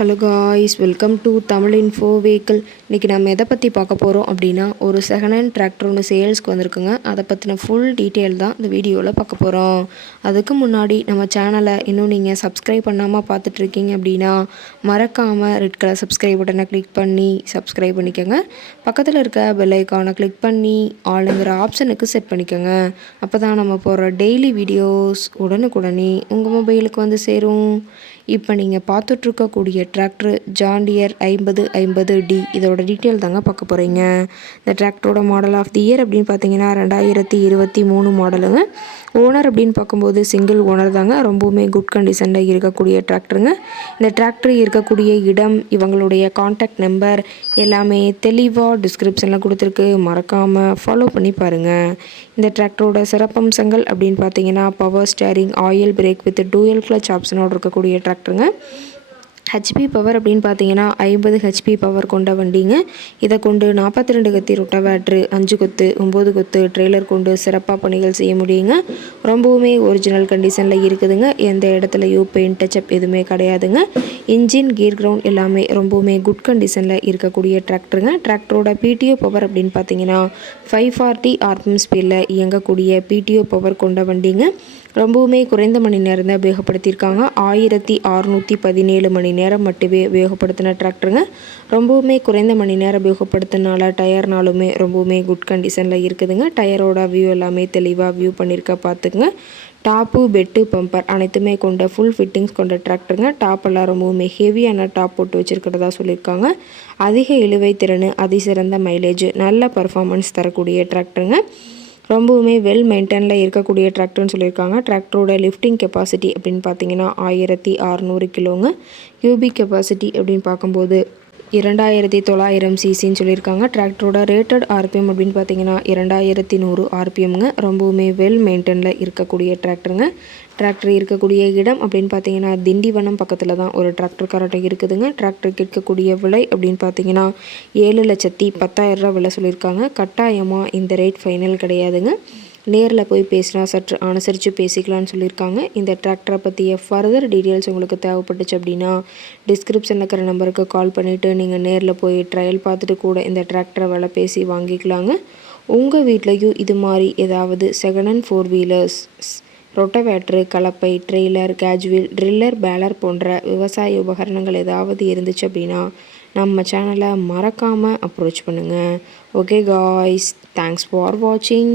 Hello guys, welcome to Tamil info vehicle. இன்றைக்கி நம்ம எதை பற்றி பார்க்க போகிறோம் அப்படின்னா, ஒரு செகண்ட் ஹேண்ட் டிராக்டர் ஒன்று சேல்ஸ்க்கு வந்திருக்குங்க. அதை பற்றின ஃபுல் டீட்டெயில் தான் இந்த வீடியோவில் பார்க்க போகிறோம். அதுக்கு முன்னாடி நம்ம சேனலை இன்னும் நீங்கள் சப்ஸ்கிரைப் பண்ணாமல் பார்த்துட்ருக்கீங்க அப்படின்னா, மறக்காமல் ரெட் கலர் சப்ஸ்கிரைப் பட்டனை கிளிக் பண்ணி சப்ஸ்கிரைப் பண்ணிக்கோங்க. பக்கத்தில் இருக்க பெல் ஐக்கானை கிளிக் பண்ணி ஆளுங்கிற ஆப்ஷனுக்கு செட் பண்ணிக்கோங்க. அப்போ தான் நம்ம போகிற டெய்லி வீடியோஸ் உடனுக்குடனே உங்கள் மொபைலுக்கு வந்து சேரும். இப்போ நீங்கள் பார்த்துட்ருக்கக்கூடிய டிராக்டர் ஜான் டியர் 5050D. இதோட டீட்டெயில் தாங்க பார்க்க போகிறீங்க. இந்த டிராக்டரோட மாடல் ஆஃப் தி இயர் அப்படின்னு பார்த்தீங்கன்னா 2023 மாடலுங்க. ஓனர் அப்படின்னு பார்க்கும்போது சிங்கிள் ஓனர் தாங்க. ரொம்பவுமே குட் கண்டிஷனில் இருக்கக்கூடிய டிராக்டருங்க. இந்த டிராக்டர் இருக்கக்கூடிய இடம், இவங்களுடைய கான்டாக்ட் நம்பர் எல்லாமே தெளிவாக டிஸ்கிரிப்ஷனில் கொடுத்துருக்கு. மறக்காமல் ஃபாலோ பண்ணி பாருங்கள். இந்த டிராக்டரோட சிறப்பம்சங்கள் அப்படின்னு பார்த்தீங்கன்னா, power steering, oil brake with dual clutch ஆப்ஷனோடு இருக்கக்கூடிய டிராக்டருங்க. ஹெச்பி பவர் அப்படின்னு பார்த்தீங்கன்னா 50 ஹெச்பி பவர் கொண்ட வண்டிங்க. இதை கொண்டு 42 கத்தி ரொட்டவேட்ரு, 5 கொத்து, 9 கொத்து ட்ரெய்லர் கொண்டு சிறப்பாக பணிகள் செய்ய முடியுங்க. ரொம்பவுமே ஒரிஜினல் கண்டிஷனில் இருக்குதுங்க. எந்த இடத்துலையும் பெயிண்ட் டச்சப் எதுவுமே கிடையாதுங்க. இன்ஜின், கியர் கிரவுண்ட் எல்லாமே ரொம்பவுமே குட் கண்டிஷனில் இருக்கக்கூடிய டிராக்டருங்க. டிராக்டரோட பிடிஓ பவர் அப்படின்னு பார்த்தீங்கன்னா 540 ஆர்பிஎம் ஸ்பீடில் இயங்கக்கூடிய பிடிஓ பவர் கொண்ட வண்டிங்க. ரொம்பவுமே குறைந்த மணி நேரம் தான் உபயோகப்படுத்தியிருக்காங்க. 1617 மணி நேரம் மட்டுமே உபயோகப்படுத்தின டிராக்டருங்க. ரொம்பவுமே குறைந்த மணி நேரம் உபயோகப்படுத்தினால டயர்னாலுமே ரொம்பவுமே குட் கண்டிஷனில் இருக்குதுங்க. டயரோட வியூ எல்லாமே தெளிவாக வியூ பண்ணியிருக்க பார்த்துக்குங்க. டாப்பு, பெட்டு, பம்பர் அனைத்துமே கொண்ட ஃபுல் ஃபிட்டிங்ஸ் கொண்ட டிராக்டருங்க. டாப்பெல்லாம் ரொம்பவுமே ஹெவியான டாப் போட்டு வச்சுருக்கிறதா சொல்லியிருக்காங்க. அதிக இழுவை திறன், அதிசிறந்த மைலேஜ், நல்ல பர்ஃபார்மன்ஸ் தரக்கூடிய டிராக்டருங்க. ரொம்பவுமே வெல் மெயின்டைனில் இருக்கக்கூடிய டிராக்டர்னு சொல்லியிருக்காங்க. டிராக்டரோட லிஃப்டிங் கெப்பாசிட்டி அப்படின்னு பார்த்தீங்கன்னா 1600 கிலோங்க. கியூபிக் கெப்பாசிட்டி அப்படின்னு பார்க்கும்போது 2900 சிசின்னு சொல்லியிருக்காங்க. டிராக்டரோட ரேட்டட் ஆர்பிஎம் அப்படின்னு பார்த்தீங்கன்னா 2100 ஆர்பிஎம்ங்க. ரொம்பவுமே வெல் மெயின்டைனில் இருக்கக்கூடிய டிராக்டருங்க. டிராக்டர் இருக்கக்கூடிய இடம் அப்படின்னு பார்த்தீங்கன்னா திண்டிவனம் பக்கத்தில் தான் ஒரு டிராக்டர் கரெக்டாக இருக்குதுங்க. டிராக்டருக்கு இருக்கக்கூடிய விலை அப்படின்னு பார்த்தீங்கன்னா 7,10,000 விலை சொல்லியிருக்காங்க. கட்டாயமாக இந்த ரேட் ஃபைனல் கிடையாதுங்க. நேரில் போய் பேசினா சற்று அனுசரித்து பேசிக்கலான்னு சொல்லியிருக்காங்க. இந்த டிராக்டரை பற்றிய ஃபர்தர் டீட்டெயில்ஸ் உங்களுக்கு தேவைப்பட்டுச்சு அப்படின்னா டிஸ்கிரிப்ஷனில் இருக்கிற நம்பருக்கு கால் பண்ணிவிட்டு நீங்கள் நேரில் போய் ட்ரையல் பார்த்துட்டு கூட இந்த டிராக்டரை விலை பேசி வாங்கிக்கலாங்க. உங்கள் வீட்லேயும் இது மாதிரி ஏதாவது செகண்ட் ஹேண்ட் 4 வீலர்ஸ், ரொட்டவேட்ரு, கலப்பை, ட்ரெய்லர், கேஜுவல், ட்ரில்லர், பேலர் போன்ற விவசாய உபகரணங்கள் ஏதாவது இருந்துச்சு அப்படின்னா நம்ம சேனலை மறக்காமல் அப்ரோச் பண்ணுங்கள். ஓகே காய்ஸ், தேங்க்ஸ் ஃபார் வாட்சிங்.